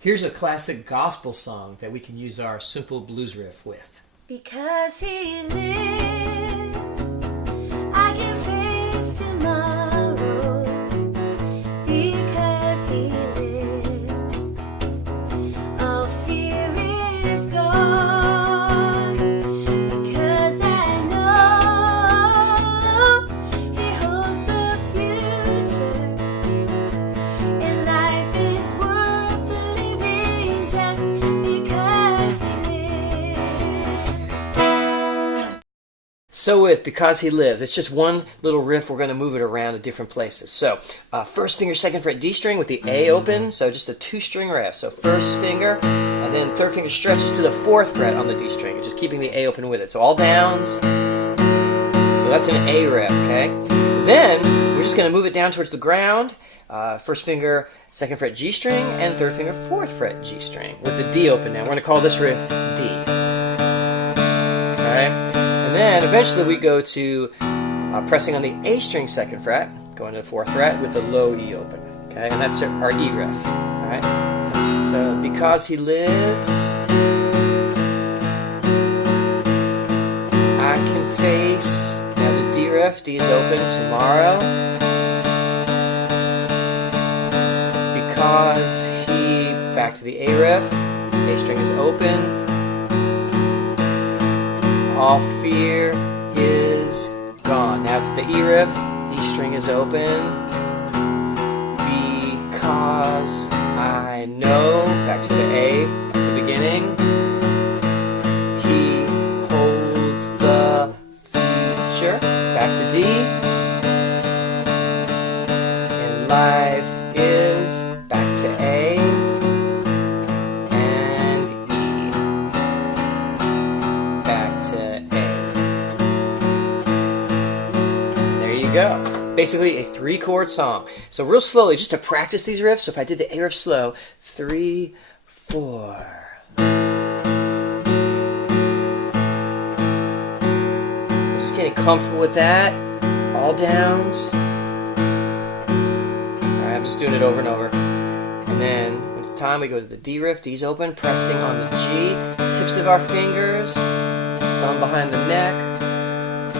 Here's a classic gospel song that we can use our simple blues riff with. Because he lives, I can face tomorrow. Because he lives, all fear is gone. Because I know he holds the future, and life is worth living just because he lives. So with Because He Lives, it's just one little riff. We're going to move it around to different places. So first finger, second fret D string with the A open. So just a 2-string riff. So first finger, and then third finger stretches to the 4th fret on the D string, just keeping the A open with it. So all downs. So that's an A riff, okay? Then we're just going to move it down towards the ground. First finger, second fret G string, and third finger, 4th fret G string with the D open now. We're going to call this riff D. Alright? And then eventually we go to pressing on the A string second fret, going to the 4th fret with the low E open. Okay? And that's our E riff. Alright? So, because he lives, I can face. Now the D riff, D is open tomorrow. Because he, back to the A riff, A string is open. All fear is gone. Now it's the E riff, E string is open. Because I know, back to the A at the beginning. He holds the future, back to D. And life is back to A and E, back to A. There you go. It's basically a 3-chord song. So real slowly, just to practice these riffs. So if I did the A riff slow, 3, 4. Just getting comfortable with that. All downs. I'm just doing it over and over. And then when it's time, we go to the D riff. D's open, pressing on the G. Tips of our fingers, thumb behind the neck.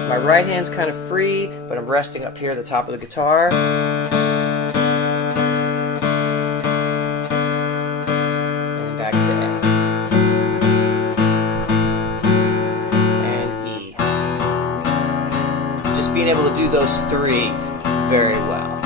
My right hand's kind of free, but I'm resting up here at the top of the guitar. And back to A. And E. Just being able to do those 3 very well.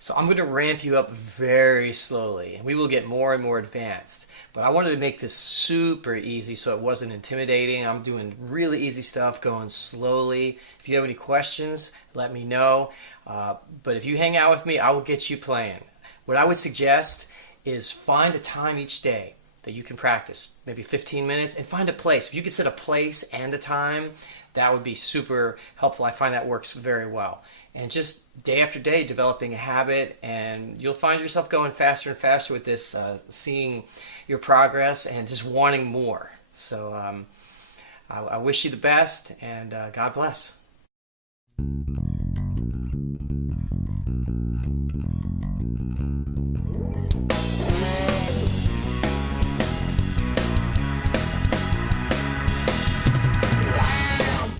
So I'm going to ramp you up very slowly, and we will get more and more advanced. But I wanted to make this super easy so it wasn't intimidating. I'm doing really easy stuff, going slowly. If you have any questions, let me know. But if you hang out with me, I will get you playing. What I would suggest is find a time each day that you can practice, maybe 15 minutes, and find a place. If you could set a place and a time, that would be super helpful. I find that works very well. And just day after day, developing a habit, and you'll find yourself going faster and faster with this, seeing your progress and just wanting more. So I wish you the best, and God bless.